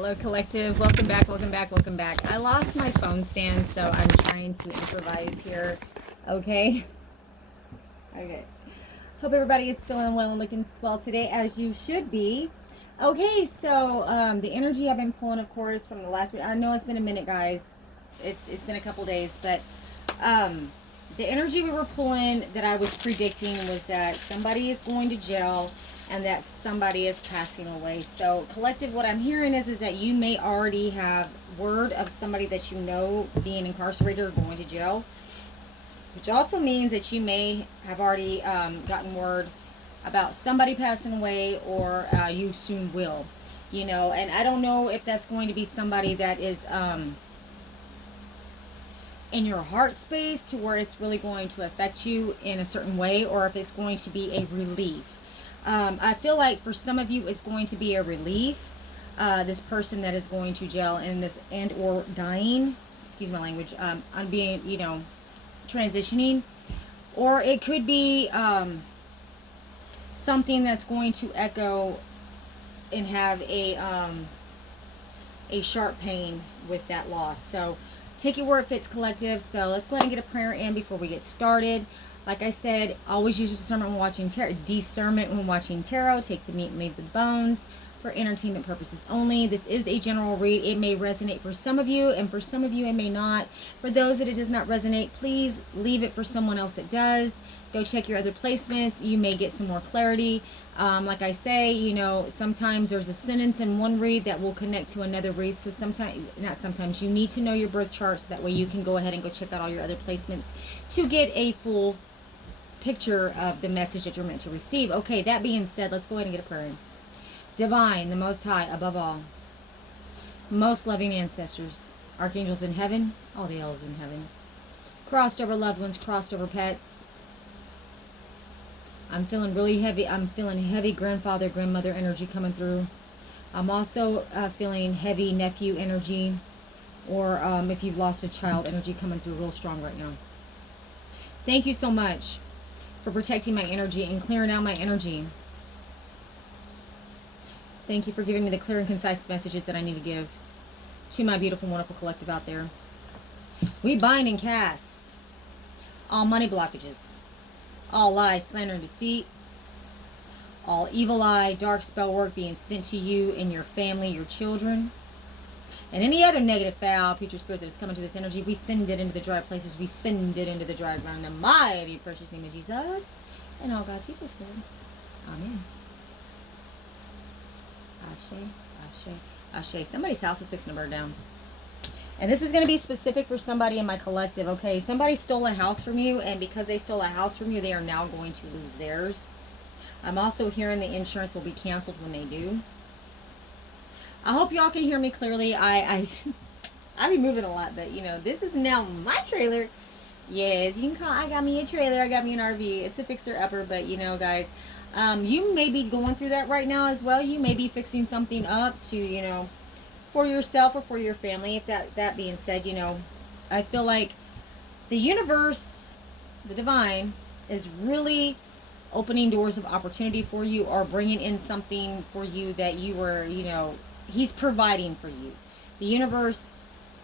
Hello, collective. Welcome back, welcome back, welcome back. I lost my phone stand, so I'm trying to improvise here. Okay? Okay. Hope everybody is feeling well and looking swell today, as you should be. Okay, so the energy I've been pulling, of course, from the last week. I know it's been a minute, guys. It's been a couple days, but the energy we were pulling that I was predicting was that somebody is going to jail and that somebody is passing away. So collective, what I'm hearing is that you may already have word of somebody that you know being incarcerated or going to jail, which also means that you may have already gotten word about somebody passing away, or you soon will, you know. And I don't know if that's going to be somebody that is in your heart space to where it's really going to affect you in a certain way, or if it's going to be a relief. I feel like for some of you it's going to be a relief, this person that is going to jail and or dying, excuse my language, on being, you know, transitioning. Or it could be something that's going to echo and have a sharp pain with that loss. So take it where it fits, collective. So let's go ahead and get a prayer in before we get started. Like I said, always use discernment when watching tarot. Take the meat and leave the bones for entertainment purposes only. This is a general read. It may resonate for some of you, and for some of you it may not. For those that it does not resonate, please leave it for someone else that does. Go check your other placements. You may get some more clarity. Like I say, you know, sometimes there's a sentence in one read that will connect to another read. So sometimes you need to know your birth chart, so that way you can go ahead and go check out all your other placements to get a full picture of the message that you're meant to receive. Okay, that being said, let's go ahead and get a prayer in. Divine, the Most High, above all, most loving ancestors, archangels in heaven, all the elves in heaven, crossed over loved ones, crossed over pets. I'm feeling really heavy. I'm feeling heavy grandfather, grandmother energy coming through. I'm also feeling heavy nephew energy, or if you've lost a child, energy coming through real strong right now. Thank you so much for protecting my energy and clearing out my energy. Thank you for giving me the clear and concise messages that I need to give to my beautiful, wonderful collective out there. We bind and cast all money blockages, all lies, slander, and deceit, all evil eye, dark spell work being sent to you and your family, your children, and any other negative, foul, future spirit that is coming to this energy. We send it into the dry places. We send it into the dry ground in the mighty, precious name of Jesus. And all God's people said, Amen. Ashe, Ashe, Ashe. Somebody's house is fixing to burn down. And this is going to be specific for somebody in my collective, okay? Somebody stole a house from you, and because they stole a house from you, they are now going to lose theirs. I'm also hearing the insurance will be canceled when they do. I hope y'all can hear me clearly. I be moving a lot, but you know, this is now my trailer. Yes, you can call. I got me a trailer. I got me an RV. It's a fixer upper, but you know, guys, you may be going through that right now as well. You may be fixing something up to, you know, for yourself or for your family. If that being said, you know, I feel like the universe, the divine, is really opening doors of opportunity for you, or bringing in something for you that you were, you know, he's providing for you. The universe,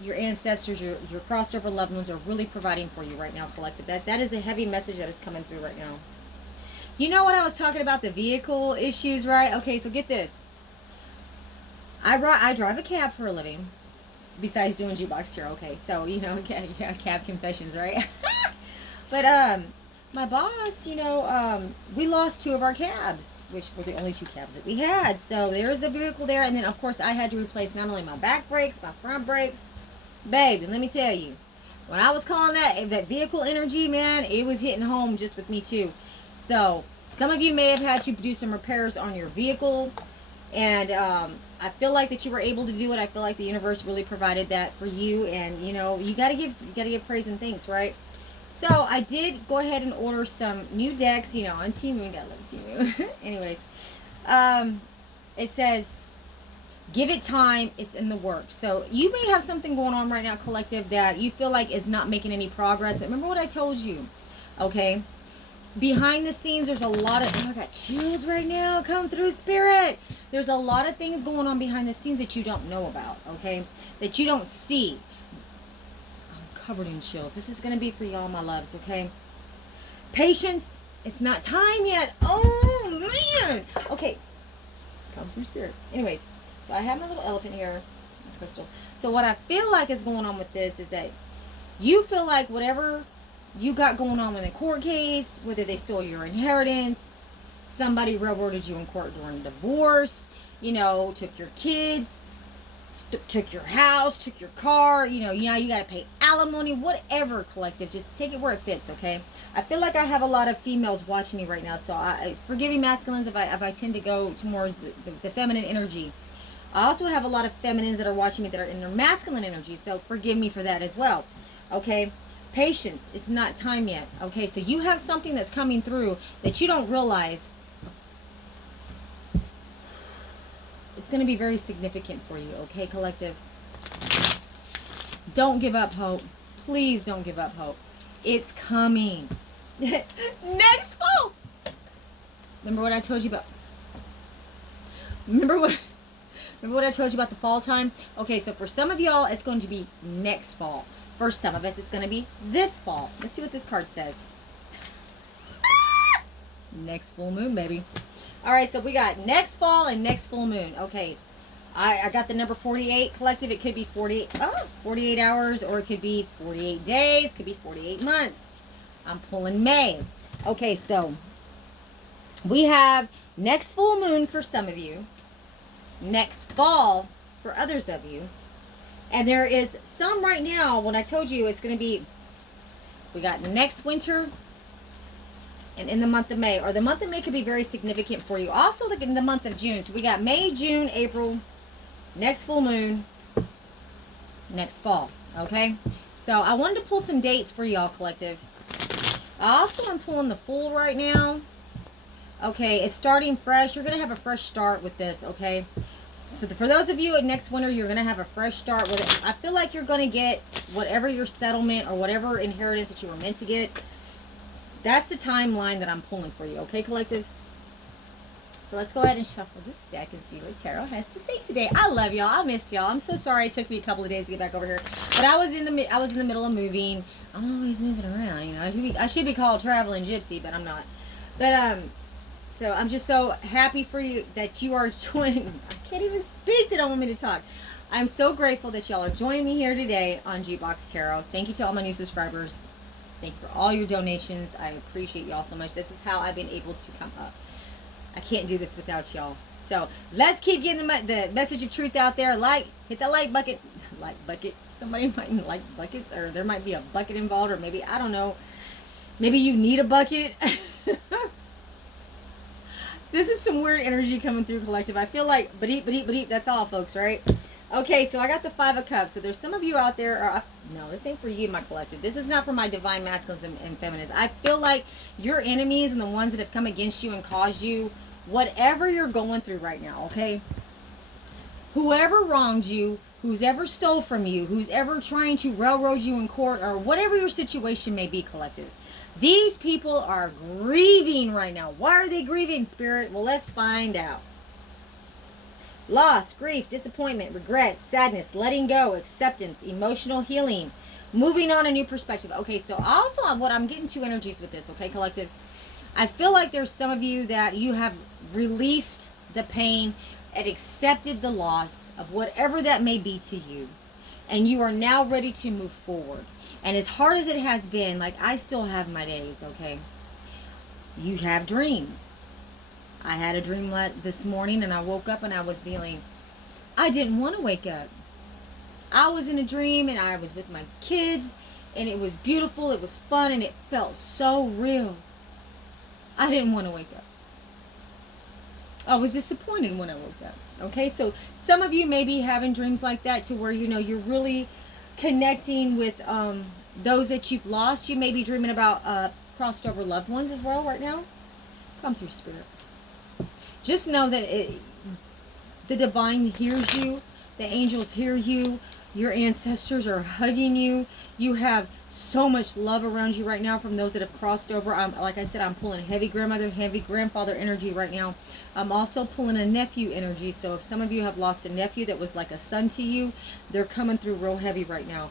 your ancestors, your crossed over loved ones are really providing for you right now, collective. That is a heavy message that is coming through right now. You know what I was talking about, the vehicle issues, right? Okay, so get this. I drive a cab for a living, besides doing jukebox here. Okay, so you know, yeah, cab confessions, right? But my boss, you know, we lost 2 of our cabs, which were the only 2 cabs that we had. So there's the vehicle there, and then of course I had to replace not only my back brakes, my front brakes. Babe, and let me tell you, when I was calling that vehicle energy, man, it was hitting home just with me too. So some of you may have had to do some repairs on your vehicle, and I feel like that you were able to do it. I feel like the universe really provided that for you, and you know, you gotta give praise and thanks, right? So I did go ahead and order some new decks, you know, on Temu. Gotta love Temu. Anyways, it says, give it time, it's in the works. So you may have something going on right now, collective, that you feel like is not making any progress. But remember what I told you, okay? Behind the scenes, there's a lot of, oh, I got chills right now. Come through, spirit. There's a lot of things going on behind the scenes that you don't know about, okay? That you don't see. I'm covered in chills. This is going to be for y'all, my loves, okay? Patience. It's not time yet. Oh, man. Okay. Come through spirit. Anyways, so I have my little elephant here, crystal. So what I feel like is going on with this is that you feel like whatever you got going on with a court case, whether they stole your inheritance, somebody railroaded you in court during divorce, you know, took your kids, took your house, took your car, you know, you got to pay alimony, whatever, collective. Just take it where it fits, okay? I feel like I have a lot of females watching me right now, so forgive me, masculines, if I tend to go towards the feminine energy. I also have a lot of feminines that are watching me that are in their masculine energy, so forgive me for that as well, okay? Patience. It's not time yet, okay? So you have something that's coming through that you don't realize. It's going to be very significant for you, okay, collective? Don't give up hope. Please don't give up hope. It's coming. Next fall. Remember what I told you about? Remember what I told you about the fall time? Okay, so for some of y'all, it's going to be next fall. For some of us, it's going to be this fall. Let's see what this card says. Next full moon, baby. All right, so we got next fall and next full moon. Okay, I got the number 48, collective. It could be 48 hours, or it could be 48 days, could be 48 months. I'm pulling May. Okay, so we have next full moon for some of you, next fall for others of you, and there is some right now, when I told you it's going to be, we got next winter, and in the month of May, or the month of May could be very significant for you. Also, in the month of June. So we got May, June, April, next full moon, next fall. Okay? So I wanted to pull some dates for y'all, collective. I also am pulling the Fool right now. Okay, it's starting fresh. You're going to have a fresh start with this, okay? So for those of you at next winter, you're going to have a fresh start with it. I feel like you're going to get whatever your settlement or whatever inheritance that you were meant to get. That's the timeline that I'm pulling for you, okay, collective? So let's go ahead and shuffle this deck and see what Tarot has to say today. I love y'all. I missed y'all. I'm so sorry it took me a couple of days to get back over here, but I was in the middle of moving. I'm always moving around, you know. I should be called traveling gypsy, but I'm not. But so I'm just so happy for you that you are joining. I can't even speak. They don't want me to talk. I'm so grateful that y'all are joining me here today on G-Box Tarot. Thank you to all my new subscribers. Thank you for all your donations. I appreciate y'all so much. This is how I've been able to come up. I can't do this without y'all. So let's keep getting the message of truth out there. Hit that like bucket. Like bucket. Somebody might like buckets, or there might be a bucket involved, or maybe, I don't know. Maybe you need a bucket. This is some weird energy coming through, collective. I feel like, but eat, that's all, folks, right? Okay, so I got the 5 of Cups. So there's some of you out there, no, this ain't for you, my collective. This is not for my divine masculines and feminines. I feel like your enemies and the ones that have come against you and caused you, whatever you're going through right now, okay? Whoever wronged you, who's ever stole from you, who's ever trying to railroad you in court, or whatever your situation may be, collective. These people are grieving right now. Why are they grieving, Spirit? Well, let's find out. Loss, grief, disappointment, regret, sadness, letting go, acceptance, emotional healing, moving on, a new perspective. Okay, so also what I'm getting two energies with this, okay, collective? I feel like there's some of you that you have released the pain and accepted the loss of whatever that may be to you, and you are now ready to move forward. And as hard as it has been, like, I still have my days, okay? You have dreams. I had a dream this morning, and I woke up and I was feeling, I didn't want to wake up. I was in a dream, and I was with my kids, and it was beautiful, it was fun, and it felt so real. I didn't want to wake up. I was disappointed when I woke up. Okay, so some of you may be having dreams like that, to where, you know, you're really connecting with those that you've lost. You may be dreaming about crossed over loved ones as well right now. Come through, Spirit. Just know that the divine hears you. The angels hear you. Your ancestors are hugging you. You have so much love around you right now from those that have crossed over. Like I said, I'm pulling heavy grandmother, heavy grandfather energy right now. I'm also pulling a nephew energy. So if some of you have lost a nephew that was like a son to you, they're coming through real heavy right now.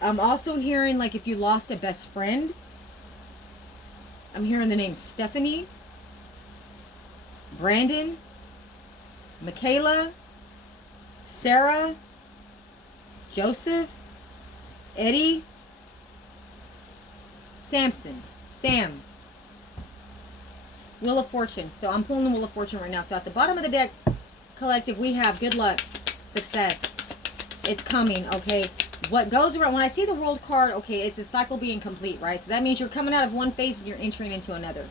I'm also hearing like if you lost a best friend, I'm hearing the name Stephanie, Brandon, Michaela, Sarah, Joseph, Eddie, Samson, Sam, Wheel of Fortune. So I'm pulling the Wheel of Fortune right now. So at the bottom of the deck, collective, we have good luck, success. It's coming, okay? What goes around, when I see the World card, okay, it's a cycle being complete, right? So that means you're coming out of one phase and you're entering into another.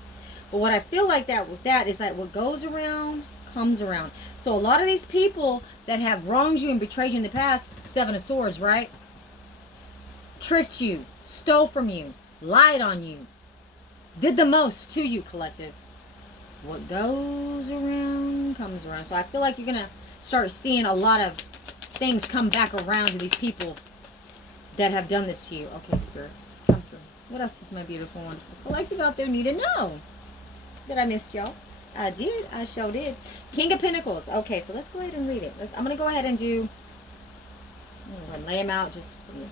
But what I feel like that with that is that what goes around comes around. So a lot of these people that have wronged you and betrayed you in the past, Seven of Swords, right? Tricked you, stole from you, lied on you, did the most to you, collective. What goes around comes around. So I feel like you're going to start seeing a lot of things come back around to these people that have done this to you. Okay, Spirit, come through. What else does my beautiful, wonderful collective out there need to know? That I missed y'all? I did. I sure did. King of Pentacles. Okay, so let's go ahead and read it. I'm going to go ahead and do... I'm going to go ahead and lay them out just from the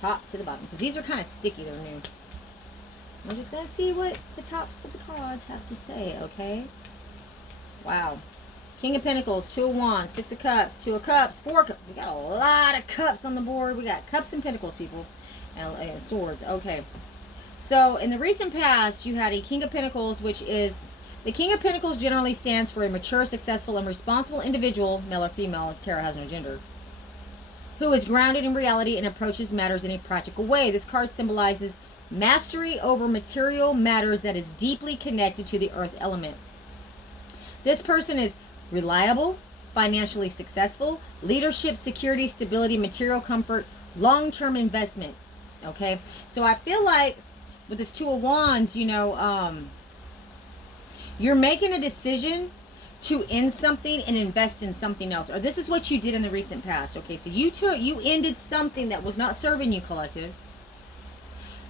top to the bottom. Because these are kind of sticky. They're new. We're just going to see what the tops of the cards have to say, okay? Wow. King of Pentacles, Two of Wands, Six of Cups, Two of Cups, Four of Cups. We got a lot of cups on the board. We got Cups and Pentacles, people. And Swords. Okay. So, in the recent past, you had a King of Pentacles, which is... The King of Pentacles generally stands for a mature, successful, and responsible individual, male or female, tarot has no gender, who is grounded in reality and approaches matters in a practical way. This card symbolizes mastery over material matters that is deeply connected to the earth element. This person is reliable, financially successful, leadership, security, stability, material comfort, long-term investment. Okay? So I feel like with this Two of Wands, you know, you're making a decision to end something and invest in something else. Or this is what you did in the recent past. Okay, so you ended something that was not serving you, collective.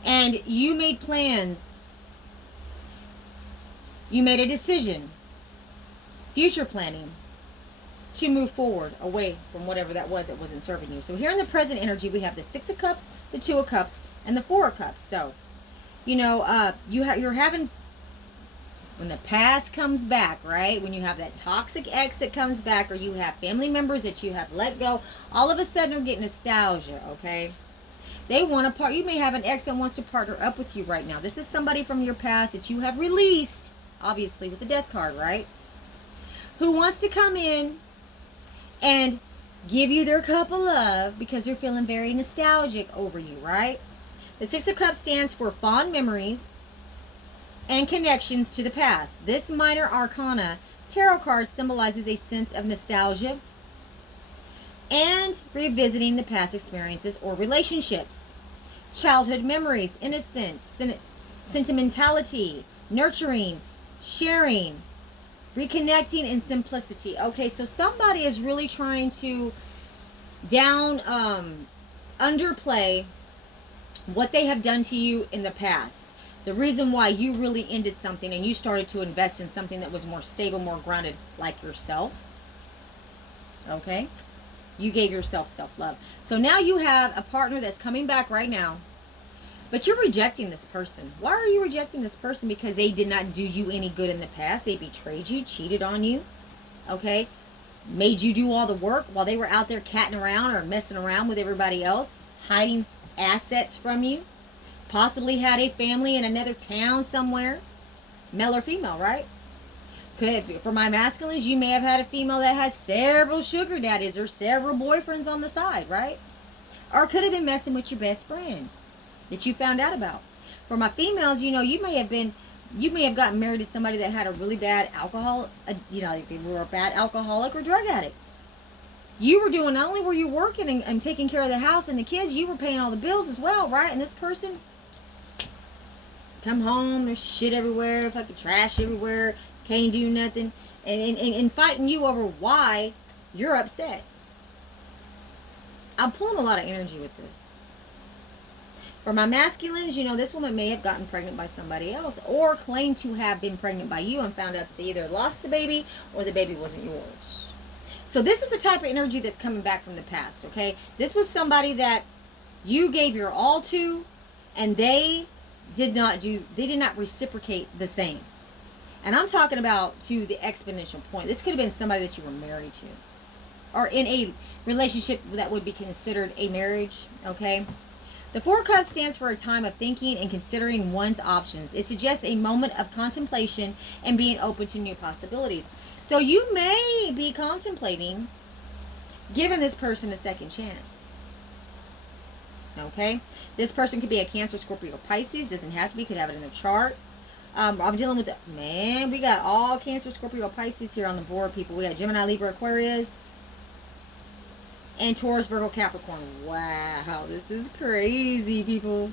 And you made plans. You made a decision. Future planning. To move forward away from whatever that wasn't serving you. So here in the present energy, we have the Six of Cups, the Two of Cups, and the Four of Cups. So, you know, you're having... When the past comes back, right? When you have that toxic ex that comes back, or you have family members that you have let go, all of a sudden they're getting nostalgia, okay? They want to part. You may have an ex that wants to partner up with you right now. This is somebody from your past that you have released, obviously with the Death card, right? Who wants to come in and give you their cup of love because they're feeling very nostalgic over you, right? The Six of Cups stands for fond memories and connections to the past. This minor arcana tarot card symbolizes a sense of nostalgia and revisiting the past experiences or relationships. Childhood memories, innocence, sentimentality, nurturing, sharing, reconnecting, and simplicity. Okay, so somebody is really trying to underplay what they have done to you in the past. The reason why you really ended something and you started to invest in something that was more stable, more grounded, like yourself. Okay? You gave yourself self-love. So now you have a partner that's coming back right now, but you're rejecting this person. Why are you rejecting this person? Because they did not do you any good in the past. They betrayed you, cheated on you. Okay? Made you do all the work while they were out there catting around or messing around with everybody else, hiding assets from you. Possibly had a family in another town somewhere. Male or female, right? For my masculines, you may have had a female that had several sugar daddies or several boyfriends on the side, right? Or could have been messing with your best friend that you found out about. For my females, you know, you may have gotten married to somebody that had a really bad alcohol, you know, they were a bad alcoholic or drug addict. You were doing, not only were you working and taking care of the house and the kids, you were paying all the bills as well, right? And this person... come home, there's shit everywhere, fucking trash everywhere, can't do nothing, and fighting you over why you're upset. I'm pulling a lot of energy with this. For my masculines, you know, this woman may have gotten pregnant by somebody else or claimed to have been pregnant by you and found out that they either lost the baby or the baby wasn't yours. So this is the type of energy that's coming back from the past, okay? This was somebody that you gave your all to, and they did not reciprocate the same. And I'm talking about to the exponential point. This could have been somebody that you were married to, or in a relationship that would be considered a marriage, okay? The Four Cups stands for a time of thinking and considering one's options. It suggests a moment of contemplation and being open to new possibilities. So you may be contemplating giving this person a second chance. Okay? This person could be a Cancer, Scorpio, Pisces. Doesn't have to be. Could have it in the chart. I'm dealing with man, we got all Cancer, Scorpio, Pisces here on the board, people. We got Gemini, Libra, Aquarius, and Taurus, Virgo, Capricorn. Wow, this is crazy, people.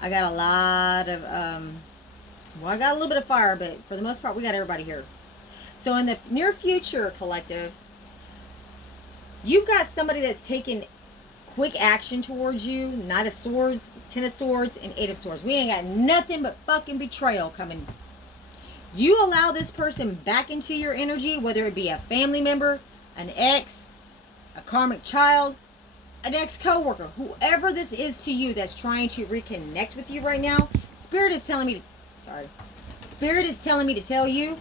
I got a lot of, well, I got a little bit of fire, but for the most part, we got everybody here. So in the near future, collective, you've got somebody that's taking quick action towards you. Knight of Swords, Ten of Swords, and Eight of Swords. We ain't got nothing but fucking betrayal coming. You allow this person back into your energy, whether it be a family member, an ex, a karmic child, an ex-coworker, whoever this is to you that's trying to reconnect with you right now. Spirit is telling me to tell you,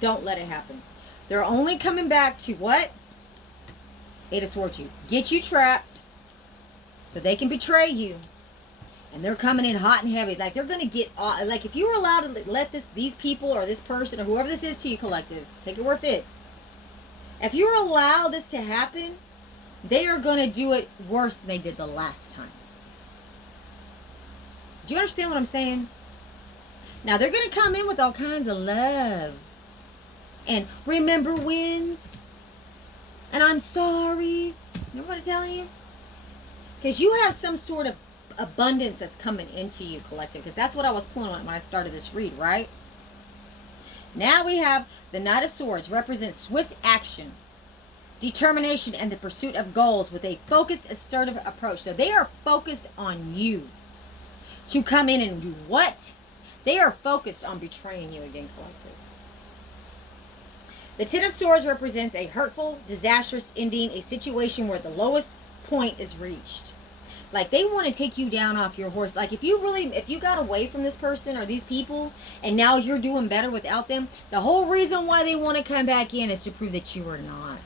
don't let it happen. They're only coming back to what? Eight of Swords, you get you trapped so they can betray you, and they're coming in hot and heavy. Like they're gonna get like if you were allowed to let these people or this person or whoever this is to you, collective, take it where it fits. If you were allowed this to happen, they are gonna do it worse than they did the last time. Do you understand what I'm saying? Now they're gonna come in with all kinds of love and remember wins. And I'm sorry. You know what I'm telling you? Because you have some sort of abundance that's coming into you, collective. Because that's what I was pulling on when I started this read, right? Now we have the Knight of Swords. Represents swift action, determination, and the pursuit of goals with a focused, assertive approach. So they are focused on you to come in and do what? They are focused on betraying you again, collective. The Ten of Swords represents a hurtful, disastrous ending, a situation where the lowest point is reached. Like they want to take you down off your horse. Like if you got away from this person or these people and now you're doing better without them, the whole reason why they want to come back in is to prove that you are not.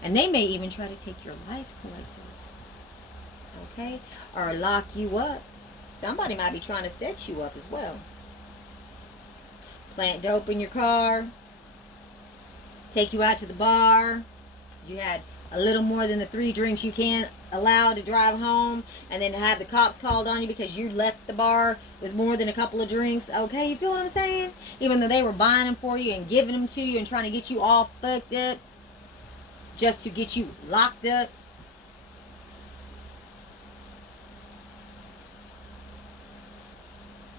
And they may even try to take your life, collective. Okay? Or lock you up. Somebody might be trying to set you up as well. Plant dope in your car. Take you out to the bar. You had a little more than the 3 drinks you can't allow to drive home, and then have the cops called on you because you left the bar with more than a couple of drinks. Okay, you feel what I'm saying? Even though they were buying them for you and giving them to you and trying to get you all fucked up just to get you locked up.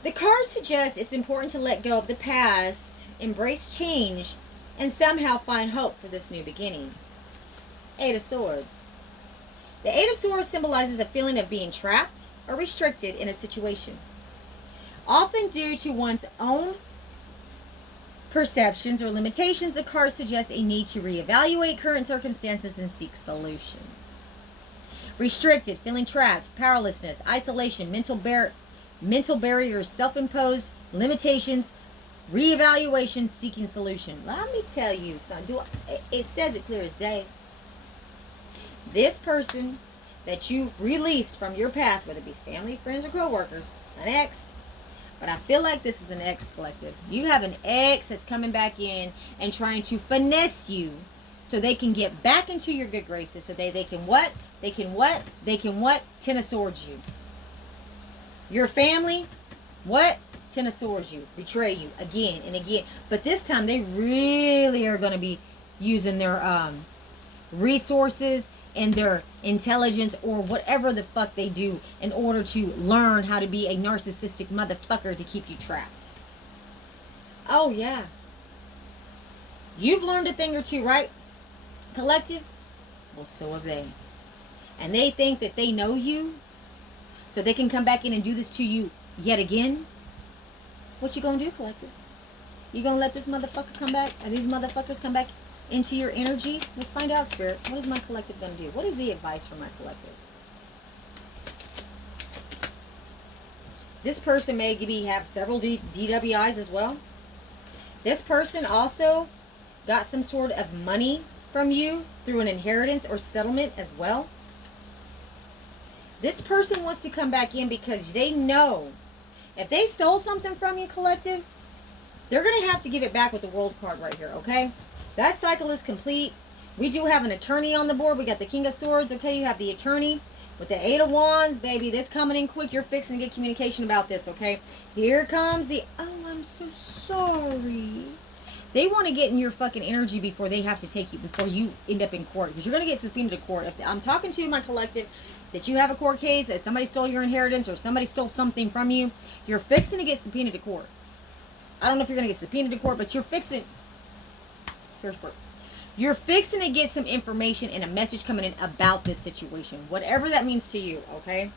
The card suggests it's important to let go of the past, embrace change, and somehow find hope for this new beginning. Eight of Swords. The Eight of Swords symbolizes a feeling of being trapped or restricted in a situation, often due to one's own perceptions or limitations. The card suggests a need to reevaluate current circumstances and seek solutions. Restricted, feeling trapped, powerlessness, isolation, mental barriers, self-imposed limitations, reevaluation, seeking solution. Let me tell you something. It says it clear as day. This person that you released from your past, whether it be family, friends, or co-workers, an ex, but I feel like this is an ex, collective. You have an ex that's coming back in and trying to finesse you so they can get back into your good graces, so they can what? They can what? Ten of Swords you. Your family, what? Ten of Swords you. Betray you again and again. But this time they really are going to be using their resources and their intelligence or whatever the fuck they do in order to learn how to be a narcissistic motherfucker to keep you trapped. Oh yeah. You've learned a thing or two, right, collective? Well, so have they. And they think that they know you, so they can come back in and do this to you yet again. What you gonna do, collective? You gonna let this motherfucker come back, or these motherfuckers come back into your energy? Let's find out, Spirit. What is my collective gonna do? What is the advice for my collective? This person may have several DWIs as well. This person also got some sort of money from you through an inheritance or settlement as well. This person wants to come back in because they know if they stole something from you, collective, they're going to have to give it back with the World card right here, okay? That cycle is complete. We do have an attorney on the board. We got the King of Swords, okay? You have the attorney. With the Eight of Wands, baby, this coming in quick. You're fixing to get communication about this, okay? Here comes the, oh, I'm so sorry. They want to get in your fucking energy before they have to take you, before you end up in court. Because you're going to get subpoenaed to court. If I'm talking to my collective that you have a court case, that somebody stole your inheritance or somebody stole something from you, you're fixing to get subpoenaed to court. I don't know if you're going to get subpoenaed to court, but you're fixing, you're fixing to get some information and a message coming in about this situation. Whatever that means to you, okay?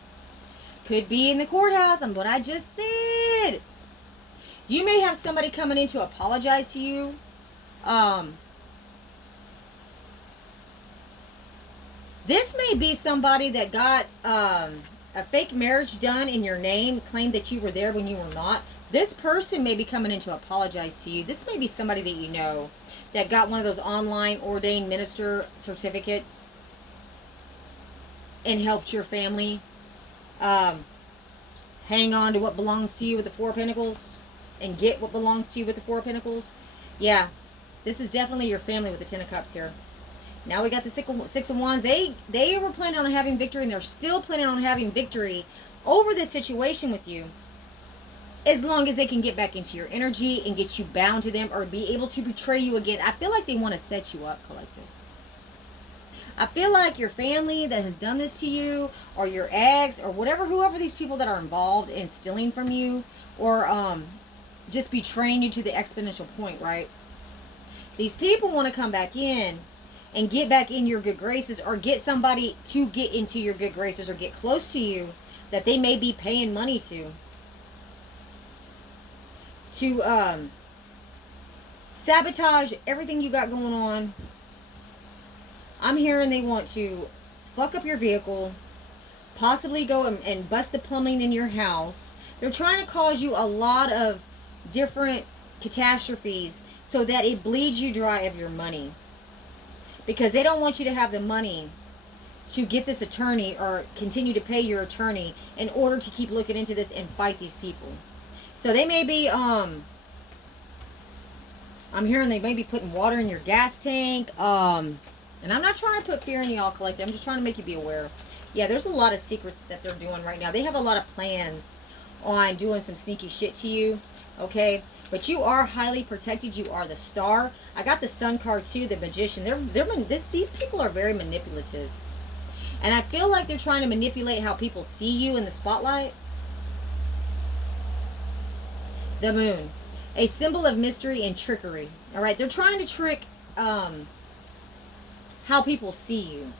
Could be in the courthouse, on what I just said. You may have somebody coming in to apologize to you. This may be somebody that got a fake marriage done in your name, claimed that you were there when you were not. This person may be coming in to apologize to you. This may be somebody that you know that got one of those online ordained minister certificates and helped your family hang on to what belongs to you with the Four of Pentacles and get what belongs to you with the Four of Pentacles. Yeah, this is definitely your family with the Ten of Cups here. Now we got the Six of Wands. They were planning on having victory, and they're still planning on having victory over this situation with you, as long as they can get back into your energy and get you bound to them or be able to betray you again. I feel like they want to set you up, collective. I feel like your family that has done this to you, or your ex, or whatever, whoever these people that are involved in stealing from you, or just betraying you to the exponential point, right? These people want to come back in and get back in your good graces, or get somebody to get into your good graces, or get close to you that they may be paying money to sabotage everything you got going on. I'm hearing they want to fuck up your vehicle, possibly go and bust the plumbing in your house. They're trying to cause you a lot of different catastrophes so that it bleeds you dry of your money, because they don't want you to have the money to get this attorney or continue to pay your attorney in order to keep looking into this and fight these people. So they may be, I'm hearing they may be putting water in your gas tank. And I'm not trying to put fear in y'all, collective. I'm just trying to make you be aware. Yeah, there's a lot of secrets that they're doing right now. They have a lot of plans on doing some sneaky shit to you, okay? But you are highly protected. You are the star. I got the Sun card too, the Magician. These people are very manipulative. And I feel like they're trying to manipulate how people see you in the spotlight. The Moon, a symbol of mystery and trickery. All right, they're trying to trick how people see you.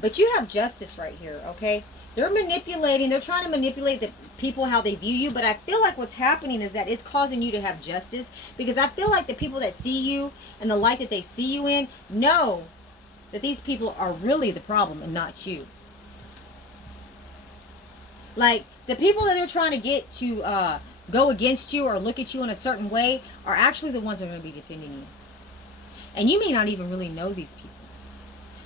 But you have Justice right here, okay? They're trying to manipulate the people, how they view you. But I feel like what's happening is that it's causing you to have justice, because I feel like the people that see you and the light that they see you in know that these people are really the problem and not you. Like, the people that they're trying to get to go against you or look at you in a certain way are actually the ones that are going to be defending you. And you may not even really know these people,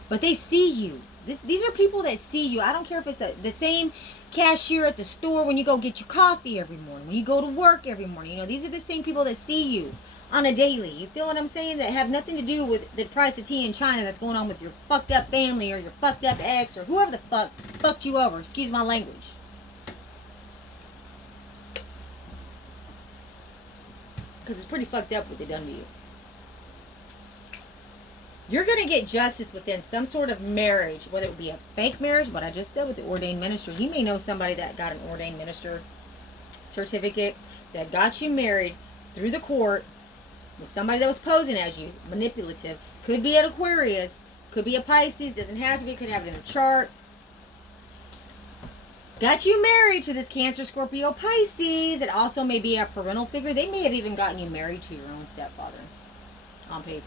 but they see you. These are people that see you. I don't care if it's the same cashier at the store when you go get your coffee every morning, when you go to work every morning. You know, these are the same people that see you on a daily. You feel what I'm saying? That have nothing to do with the price of tea in China that's going on with your fucked up family or your fucked up ex or whoever the fuck fucked you over. Excuse my language. Because it's pretty fucked up what they done to you. You're going to get justice within some sort of marriage, whether it be a fake marriage, what I just said with the ordained minister. You may know somebody that got an ordained minister certificate that got you married through the court with somebody that was posing as you, manipulative. Could be an Aquarius, Could be a Pisces, doesn't have to be, could have it in a chart. Got you married to this Cancer, Scorpio, Pisces. It also may be a parental figure. They may have even gotten you married to your own stepfather on paper.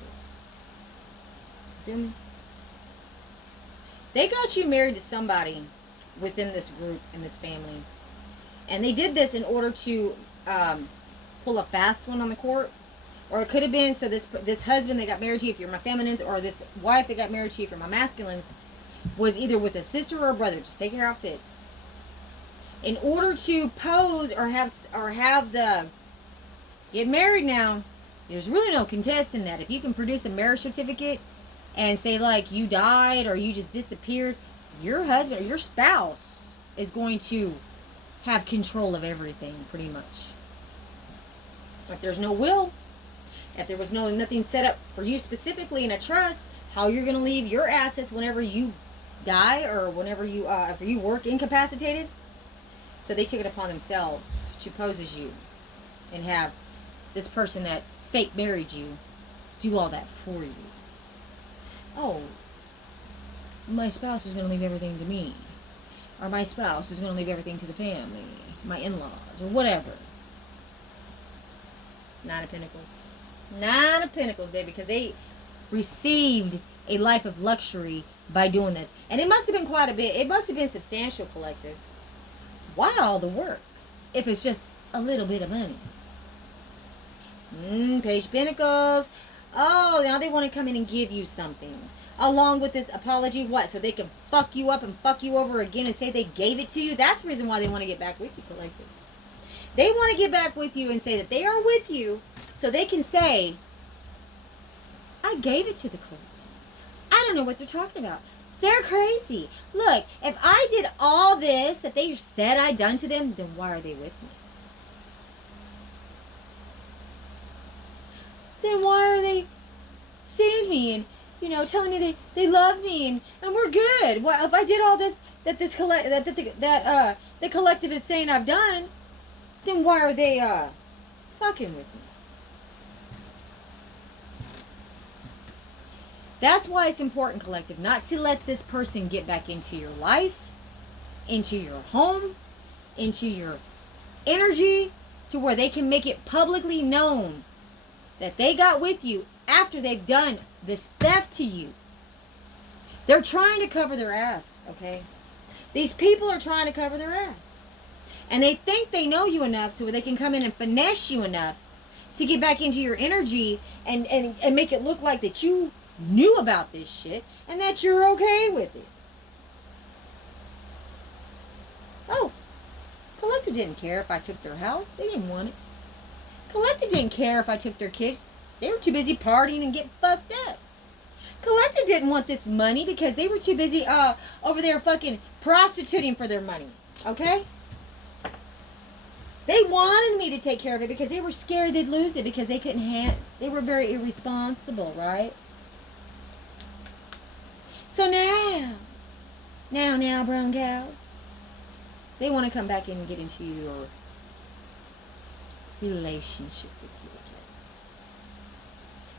They got you married to somebody within this group, in this family. And they did this in order to pull a fast one on the court. Or it could have been, so this husband that got married to you, if you're my feminines, or this wife that got married to you, if you're my masculines, was either with a sister or a brother. Just take your outfits. In order to pose or have the get married now, there's really no contesting that. If you can produce a marriage certificate and say like you died or you just disappeared, your husband or your spouse is going to have control of everything, pretty much. If there's no will, if there was nothing set up for you specifically in a trust, how you're going to leave your assets whenever you die or whenever you if you work incapacitated. So they took it upon themselves to pose as you and have this person that fake married you do all that for you. Oh, my spouse is going to leave everything to me. Or my spouse is going to leave everything to the family, my in-laws, or whatever. Nine of Pentacles. Nine of Pentacles, baby, because they received a life of luxury by doing this. And it must have been quite a bit. It must have been substantial, collective. Why all the work if it's just a little bit of money? Page of Pentacles. Oh, now they want to come in and give you something. Along with this apology, what? So they can fuck you up and fuck you over again and say they gave it to you? That's the reason why they want to get back with you, collective. They want to get back with you and say that they are with you so they can say, I gave it to the collective. I don't know what they're talking about. They're crazy. Look, if I did all this that they said I'd done to them, then why are they with me? Then why are they seeing me and, you know, telling me they love me and we're good? Well, if I did all this that the collective is saying I've done, then why are they fucking with me? That's why it's important, collective, not to let this person get back into your life, into your home, into your energy, to where they can make it publicly known that they got with you after they've done this theft to you. They're trying to cover their ass, okay? These people are trying to cover their ass. And they think they know you enough so they can come in and finesse you enough to get back into your energy and make it look like that you knew about this shit and that you're okay with it. Oh, collective didn't care if I took their house. They didn't want it. Collective didn't care if I took their kids. They were too busy partying and getting fucked up. Collective didn't want this money because they were too busy over there fucking prostituting for their money. Okay? They wanted me to take care of it because they were scared they'd lose it because they couldn't they were very irresponsible, right? So now, brown gal, they want to come back in and get into your relationship with you again.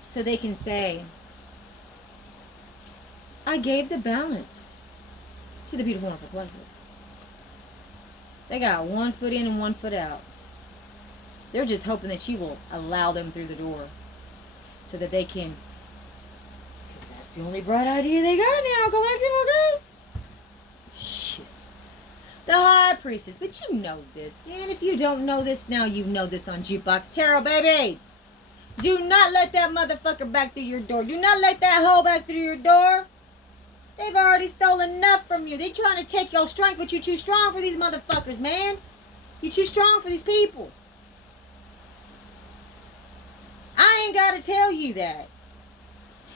So they can say, I gave the balance to the beautiful, wonderful collective. They got one foot in and one foot out. They're just hoping that you will allow them through the door so that they can, because that's the only bright idea they got now, collective, okay? Shit. The High Priestess, but you know this. And if you don't know this now, you know this on Jukebox Tarot, babies. Do not let that motherfucker back through your door. Do not let that hoe back through your door. They've already stolen enough from you. They're trying to take your strength, but you're too strong for these motherfuckers, man. You're too strong for these people. I ain't got to tell you that.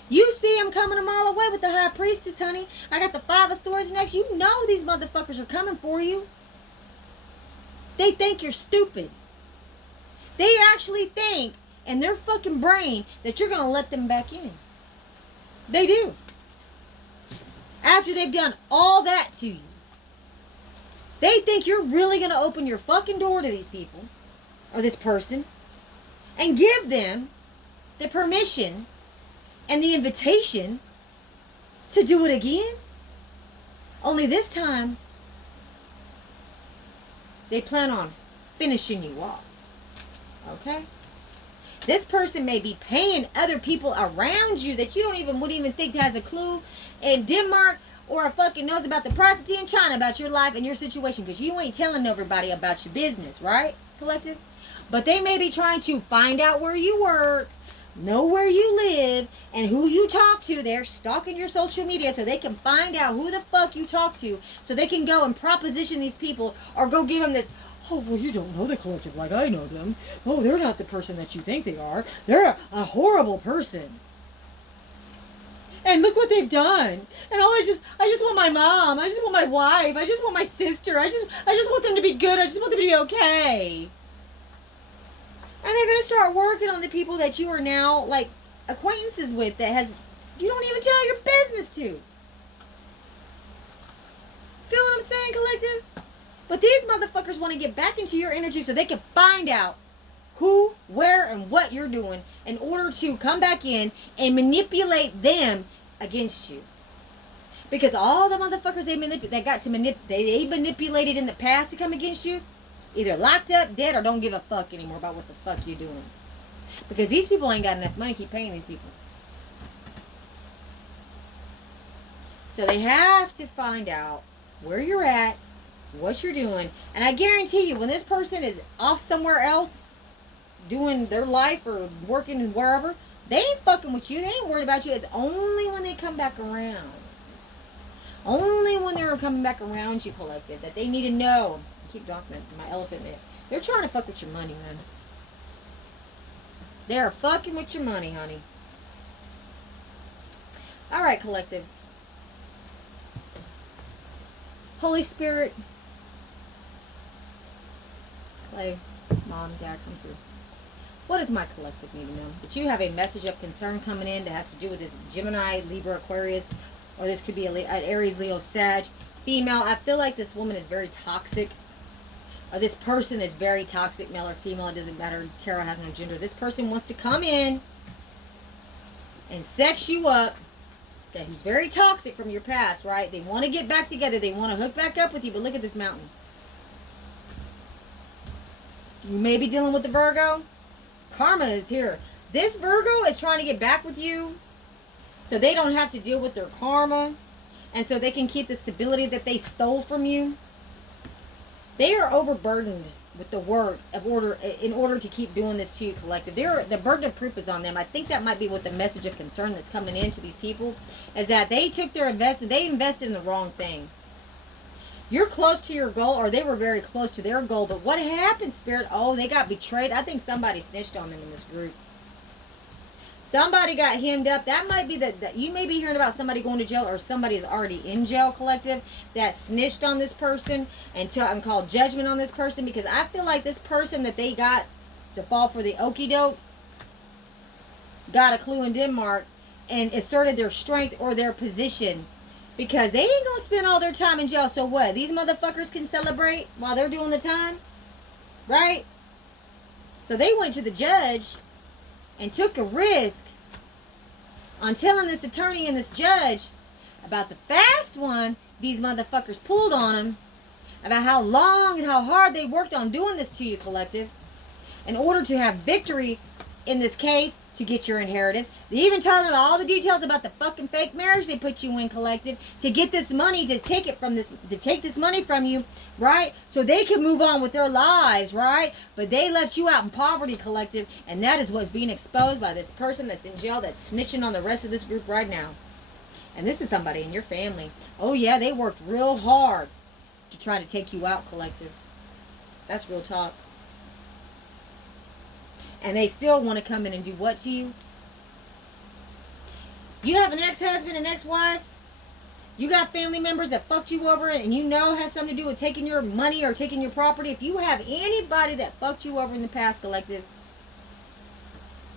You see them coming a mile away with the High Priestess, honey. I got the Five of Swords next. You know these motherfuckers are coming for you. They think you're stupid. They actually think in their fucking brain that you're going to let them back in. They do. After they've done all that to you. They think you're really going to open your fucking door to these people, or this person, and give them the permission and the invitation to do it again. Only this time, they plan on finishing you off. Okay? This person may be paying other people around you that you wouldn't even think has a clue in Denmark or fucking knows about the prostitute in China, about your life and your situation, because you ain't telling everybody about your business, right, collective? But they may be trying to find out where you work, know where you live, and who you talk to. They're stalking your social media so they can find out who the fuck you talk to, so they can go and proposition these people or go give them this, oh, well, you don't know the collective like I know them. Oh, they're not the person that you think they are. They're a horrible person. And look what they've done. And I just want my mom. I just want my wife. I just want my sister. I just want them to be good. I just want them to be okay. And they're gonna start working on the people that you are now like acquaintances with that you don't even tell your business to. Feel what I'm saying, collective? But these motherfuckers want to get back into your energy so they can find out who, where, and what you're doing in order to come back in and manipulate them against you. Because all the motherfuckers they manipulated in the past to come against you, either locked up, dead, or don't give a fuck anymore about what the fuck you're doing. Because these people ain't got enough money to keep paying these people. So they have to find out where you're at, what you're doing. And I guarantee you, when this person is off somewhere else doing their life or working wherever, they ain't fucking with you. They ain't worried about you. It's only when they come back around. Only when they're coming back around you, collective, that they need to know. I keep talking to my elephant man. They're trying to fuck with your money, man. They're fucking with your money, honey. Alright, collective. Holy Spirit. Clay, Mom, Dad, come through. What does my collective need to know? That you have a message of concern coming in that has to do with this Gemini, Libra, Aquarius, or this could be an Aries, Leo, Sag, female. I feel like this woman is very toxic, or this person is very toxic, male or female. It doesn't matter. Tarot has no gender. This person wants to come in and sex you up. That who's very toxic from your past, right? They want to get back together. They want to hook back up with you. But look at this mountain. You may be dealing with the Virgo. Karma is here. This Virgo is trying to get back with you so they don't have to deal with their karma, and so they can keep the stability that they stole from you. They are overburdened with the work in order to keep doing this to you, collective. The burden of proof is on them. I think that might be what the message of concern that's coming into these people is, that they took their investment. They invested in the wrong thing. You're close to your goal, or they were very close to their goal. But what happened, Spirit? Oh, they got betrayed. I think somebody snitched on them in this group. Somebody got hemmed up. That might be that you may be hearing about somebody going to jail, or somebody is already in jail, collective, that snitched on this person and called judgment on this person. Because I feel like this person that they got to fall for the okie doke got a clue in Denmark and asserted their strength or their position. Because they ain't going to spend all their time in jail. So what? These motherfuckers can celebrate while they're doing the time? Right? So they went to the judge and took a risk on telling this attorney and this judge about the fast one these motherfuckers pulled on them, about how long and how hard they worked on doing this to you, collective, in order to have victory in this case, to get your inheritance. They even tell them all the details about the fucking fake marriage they put you in, collective, to get this money, to take this money from you, right? So they can move on with their lives, right? But they left you out in poverty, collective, and that is what's being exposed by this person that's in jail, that's snitching on the rest of this group right now. And this is somebody in your family. Oh yeah, they worked real hard to try to take you out, collective. That's real talk. And they still want to come in and do what to you? You have an ex-husband, an ex-wife. You got family members that fucked you over and you know has something to do with taking your money or taking your property. If you have anybody that fucked you over in the past, collective,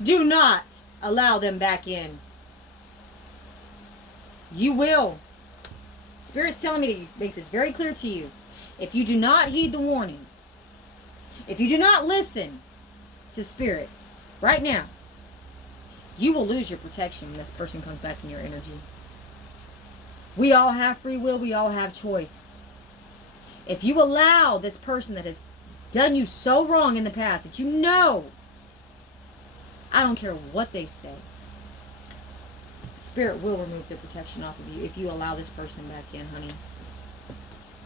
do not allow them back in. You will. Spirit's telling me to make this very clear to you. If you do not heed the warning, if you do not listen to Spirit right now, you will lose your protection when this person comes back in your energy. We all have free will. We all have choice. If you allow this person that has done you so wrong in the past that you know, I don't care what they say, Spirit will remove their protection off of you if you allow this person back in, honey.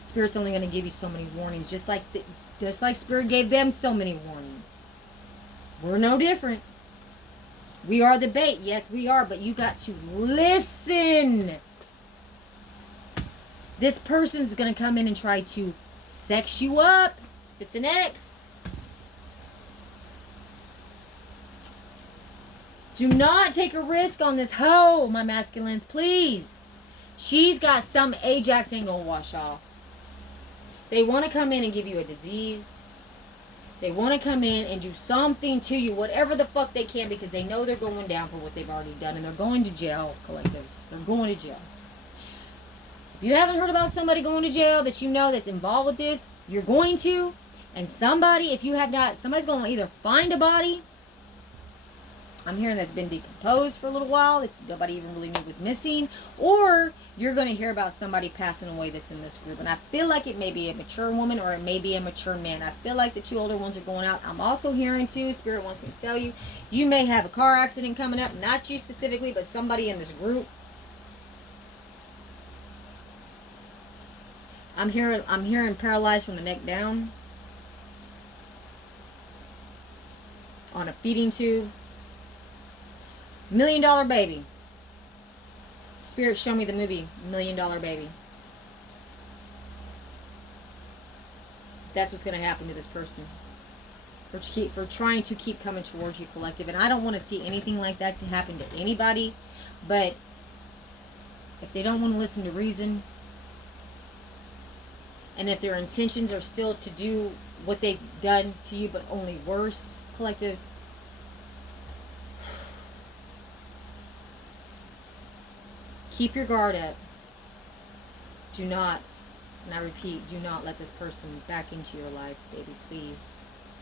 Spirit's only going to give you so many warnings, just like Spirit gave them so many warnings. We're no different. We are the bait. Yes, we are, but you got to listen. This person's going to come in and try to sex you up. If it's an ex. Do not take a risk on this hoe, my masculines, please. She's got some Ajax ain't gonna wash off. They want to come in and give you a disease. They want to come in and do something to you, whatever the fuck they can, because they know they're going down for what they've already done, and they're going to jail, collectives. They're going to jail. If you haven't heard about somebody going to jail that you know that's involved with this, you're going to. And somebody, if you have not, somebody's going to either find a body, I'm hearing that's been decomposed for a little while, that nobody even really knew was missing, or you're going to hear about somebody passing away that's in this group. And I feel like it may be a mature woman or it may be a mature man. I feel like the two older ones are going out. I'm also hearing too, Spirit wants me to tell you, you may have a car accident coming up, not you specifically, but somebody in this group. I'm hearing paralyzed from the neck down, on a feeding tube. $1 Million Baby. Spirit, show me the movie $1 Million Baby. That's what's going to happen to this person. For trying to keep coming towards you, collective. And I don't want to see anything like that to happen to anybody. But if they don't want to listen to reason, and if their intentions are still to do what they've done to you, but only worse, collective, keep your guard up. Do not, and I repeat, do not let this person back into your life, baby, please.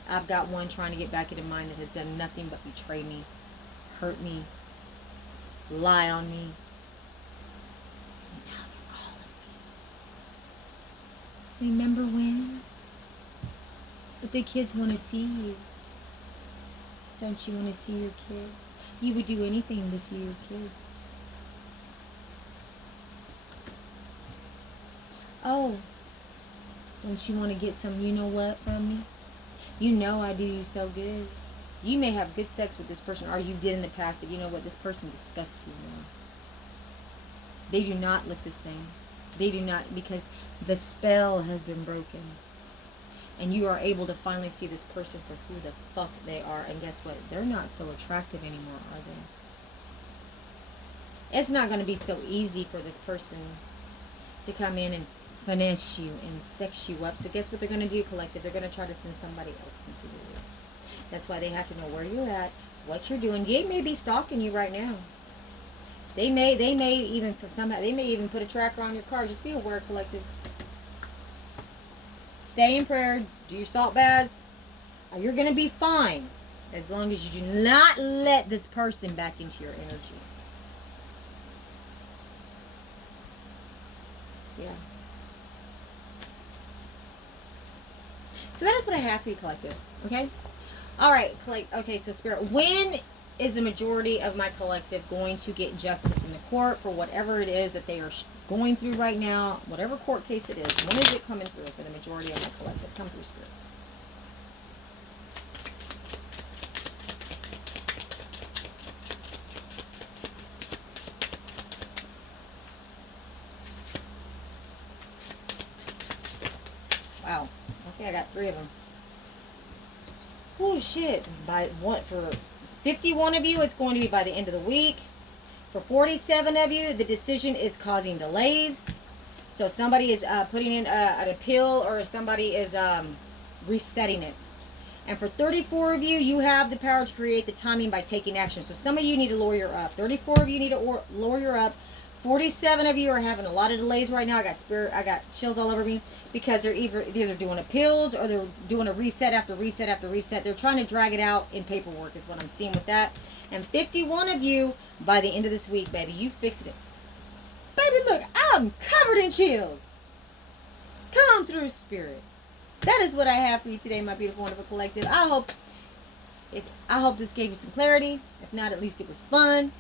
I've got one trying to get back into mine that has done nothing but betray me, hurt me, lie on me. And now they're calling me. Remember when? But the kids want to see you. Don't you want to see your kids? You would do anything to see your kids. Oh, don't you want to get some you-know-what from me? You know I do you so good. You may have good sex with this person, or you did in the past, but you know what? This person disgusts you now. They do not look the same. They do not, because the spell has been broken. And you are able to finally see this person for who the fuck they are. And guess what? They're not so attractive anymore, are they? It's not going to be so easy for this person to come in and finesse you and sex you up. So guess what they're going to do, collective? They're going to try to send somebody else in to do it. That's why they have to know where you're at, what you're doing. They may be stalking you right now. They may even put a tracker on your car. Just be aware, collective. Stay in prayer. Do your salt baths. You're going to be fine as long as you do not let this person back into your energy. Yeah. So that is what I have for you, collective. Okay? Alright, okay, so Spirit, when is the majority of my collective going to get justice in the court for whatever it is that they are going through right now? Whatever court case it is, when is it coming through for the majority of my collective? Come through, Spirit. Wow. Okay, I got 3 of them. Oh shit. For 51 of you, it's going to be by the end of the week. For 47 of you, the decision is causing delays. So somebody is putting in an appeal, or somebody is resetting it. And for 34 of you, you have the power to create the timing by taking action. So some of you need to lawyer up. 34 of you need to lawyer up. 47 of you are having a lot of delays right now. I got chills all over me, because they're either doing appeals, or they're doing a reset after reset after reset. They're trying to drag it out in paperwork is what I'm seeing with that. And 51 of you, by the end of this week, baby, you fixed it. Baby, look, I'm covered in chills. Come through, spirit. That is what I have for you today, my beautiful, wonderful collective. I hope this gave you some clarity. If not, at least it was fun.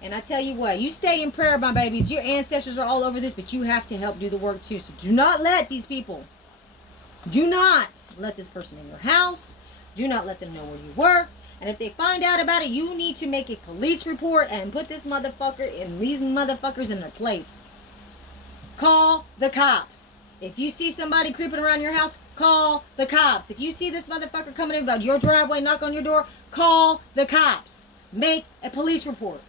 And I tell you what, you stay in prayer, my babies. Your ancestors are all over this, but you have to help do the work too. So do not let these people, do not let this person in your house. Do not let them know where you work. And if they find out about it, you need to make a police report and put this motherfucker and these motherfuckers in their place. Call the cops. If you see somebody creeping around your house, call the cops. If you see this motherfucker coming in about your driveway, knock on your door, call the cops. Make a police report.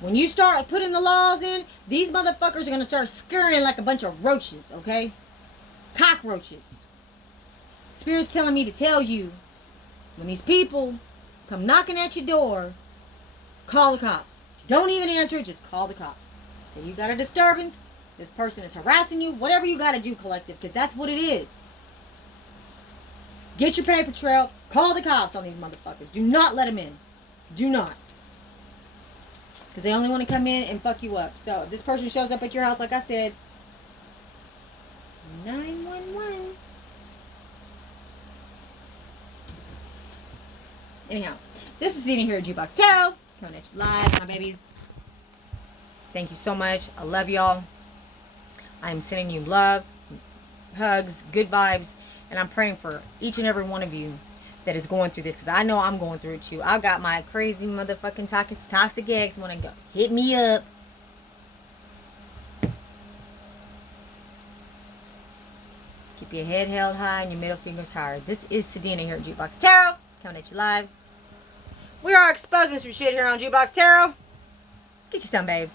When you start putting the laws in, these motherfuckers are going to start scurrying like a bunch of roaches, okay? Cockroaches. Spirit's telling me to tell you, when these people come knocking at your door, call the cops. Don't even answer it, just call the cops. Say you got a disturbance, this person is harassing you, whatever you got to do, collective, because that's what it is. Get your paper trail, call the cops on these motherfuckers. Do not let them in. Do not. Because they only want to come in and fuck you up. So if this person shows up at your house, like I said, 911. Anyhow, this is Dina here at Jukebox Tarot. Coming at you live, my babies. Thank you so much. I love y'all. I'm sending you love, hugs, good vibes, and I'm praying for each and every one of you that is going through this, because I know I'm going through it too. I got my crazy motherfucking toxic ex want to go hit me up. Keep your head held high and your middle fingers higher. This is Sedina here at Jukebox Tarot, coming at you live. We are exposing some shit here on Jukebox Tarot. Get you some, babes.